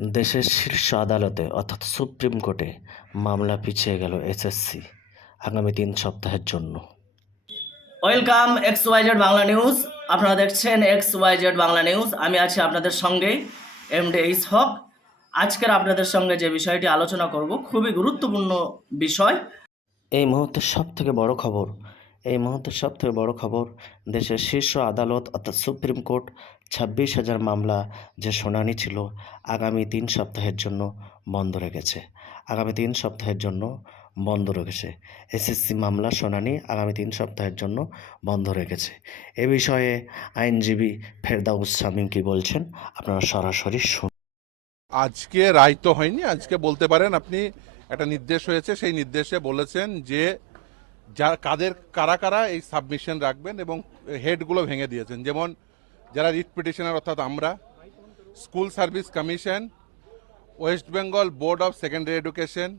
দেশের শীর্ষ আদালতে অর্থাৎ সুপ্রিম কোর্টে মামলা পিছিয়ে গেল এসএসসি আগামী তিন সপ্তাহের জন্য। Welcome X Y Z Bangla news. আপনারা দেখছেন এক্স ওয়াইজেড বাংলা নিউজ। আমি আছি আপনাদের সঙ্গে এম ডি এইস হক। আজকের আপনাদের সঙ্গে যে বিষয়টি আলোচনা করব খুবই গুরুত্বপূর্ণ বিষয়। এই মুহূর্তের সব থেকে বড় খবর এই মুহূর্তের সবথেকে বড় খবর, দেশের শীর্ষ আদালত অর্থাৎ সুপ্রিম কোর্ট, ছাব্বিশ হাজার মামলা যে শুনানি ছিল, আগামী তিন সপ্তাহের জন্য বন্ধ রেখেছে। আগামী তিন সপ্তাহের জন্য বন্ধ রেখেছে। এসএসসি মামলা শুনানি আগামী তিন সপ্তাহের জন্য বন্ধ রেখেছে। এ বিষয়ে আইনজীবী ফেরদাউস শামীম কি বলছেন, আপনারা সরাসরি শুন আজকে রায় তো হয়নি, আজকে বলতে পারেন আপনি, একটা নির্দেশ হয়েছে, সেই নির্দেশে বলেছেন যে যা কাদের, কারা কারা এই সাবমিশন রাখবেন এবং হেডগুলো ভেঙে দিয়েছেন। যেমন যারা রিট পিটিশনার অর্থাৎ আমরা School Service Commission West Bengal Board of Secondary Education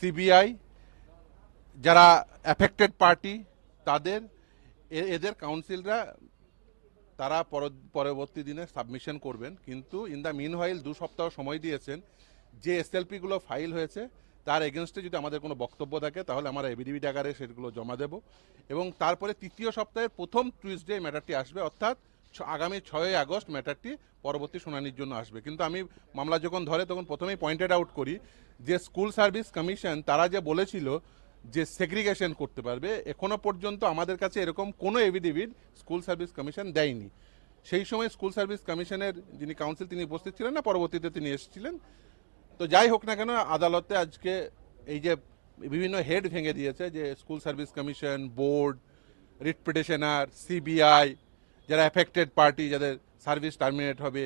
CBI যারা অ্যাফেক্টেড পার্টি তাদের এদের কাউন্সিলরা তারা পর- পরবর্তী দিনে সাবমিশন করবেন। কিন্তু ইন দ্য মিন হোয়াইল দু সপ্তাহ সময় দিয়েছেন, যে এসএলপিগুলো ফাইল হয়েছে তার এগেনস্টে যদি আমাদের কোনো বক্তব্য থাকে, তাহলে আমরা এবিডিবিড আকারে সেগুলো জমা দেব। এবং তারপরে তৃতীয় সপ্তাহের প্রথম টুইসডে ম্যাটারটি আসবে, অর্থাৎ আগামী ছয়ই আগস্ট ম্যাটারটি পরবর্তী শুনানির জন্য আসবে। কিন্তু আমি মামলা যখন ধরে, তখন প্রথমেই পয়েন্টেড আউট করি যে স্কুল সার্ভিস কমিশন তারা যে বলেছিল যে সেগ্রিগেশন করতে পারবে, এখনও পর্যন্ত আমাদের কাছে এরকম কোনো এভিডেভিট স্কুল সার্ভিস কমিশন দেয়নি। সেই সময় স্কুল সার্ভিস কমিশনের যিনি কাউন্সিল তিনি উপস্থিত ছিলেন না, পরবর্তীতে তিনি এসেছিলেন। তো যাই হোক না কেন, আদালতে আজকে এই যে বিভিন্ন হেড ভেঙে দিয়েছে যে school service commission, board, writ petitioner, CBI, যারা অ্যাফেক্টেড পার্টি যাদের সার্ভিস টার্মিনেট হবে,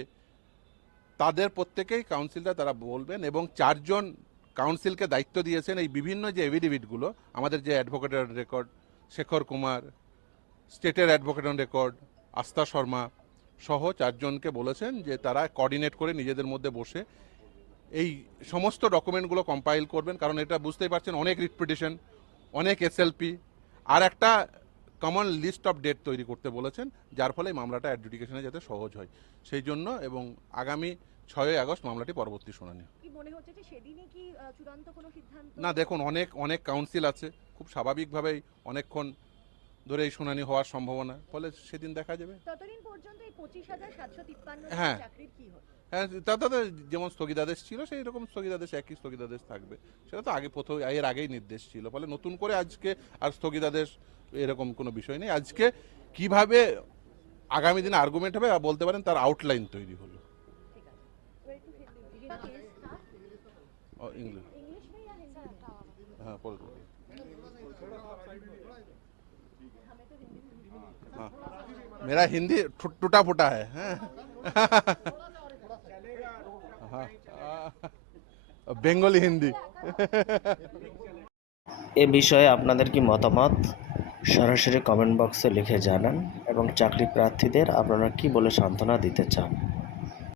তাদের প্রত্যেকেই কাউন্সিলরা তারা বলবেন এবং চারজন কাউন্সিলকে দায়িত্ব দিয়েছেন এই বিভিন্ন যে এভিডেভিটগুলো আমাদের যে অ্যাডভোকেটের রেকর্ড শেখর কুমার স্টেটের অ্যাডভোকেটের রেকর্ড আস্থা শর্মা সহ চারজনকে বলেছেন যে তারা কোঅর্ডিনেট করে নিজেদের মধ্যে বসে এই সমস্ত ডকুমেন্টগুলো কম্পাইল করবেন কারণ এটা বুঝতেই পারছেন অনেক রিপিটিশন অনেক এসএলপি আর একটা কমন লিস্ট অফ ডেট তৈরি করতে বলেছেন যার ফলে মামলাটা অ্যাডজুডিকেশনে যাতে সহজ হয়। সেই জন্য এবং আগামী ছয়ই আগস্ট মামলাটি পরবর্তী শুনানি না দেখুন অনেক অনেক কাউন্সিল আছে খুব স্বাভাবিকভাবেই অনেকক্ষণ ধরে এই শুনানি হওয়ার সম্ভাবনা ফলে সেদিন দেখা যাবে। ততদিন পর্যন্ত এই পঁচিশ হাজার সাতশো তিপ্পান্ন হ্যাঁ। চাকরির কি হবে হ্যাঁ তা তাদের যেমন স্থগিতাদেশ ছিল সেই রকম স্থগিতাদেশ একই স্থগিতাদেশ থাকবে সেটা তো আগে প্রথম এর আগেই নির্দেশ ছিল ফলে নতুন করে আজকে আর স্থগিতাদেশ এরকম কোনো বিষয় নেই আজকে কিভাবে আগামী দিনে আর্গুমেন্ট হবে আর বলতে পারেন তার আউটলাইন তৈরি হলো ঠিক আছে এবার একটু হিন্দি ও, ইংলিশ इंग्लिश में या हिंदी হ্যাঁ পরে বলবো। हाँ मेरा हिंदी टू- टूटा फूटा है বেঙ্গলি হিন্দি। এ বিষয়ে আপনাদের কি মতামত? সরাসরি কমেন্ট বক্সে লিখে জানান এবং চাকরি প্রার্থীদের আপনারা কি বলে সান্ত্বনা দিতে চান?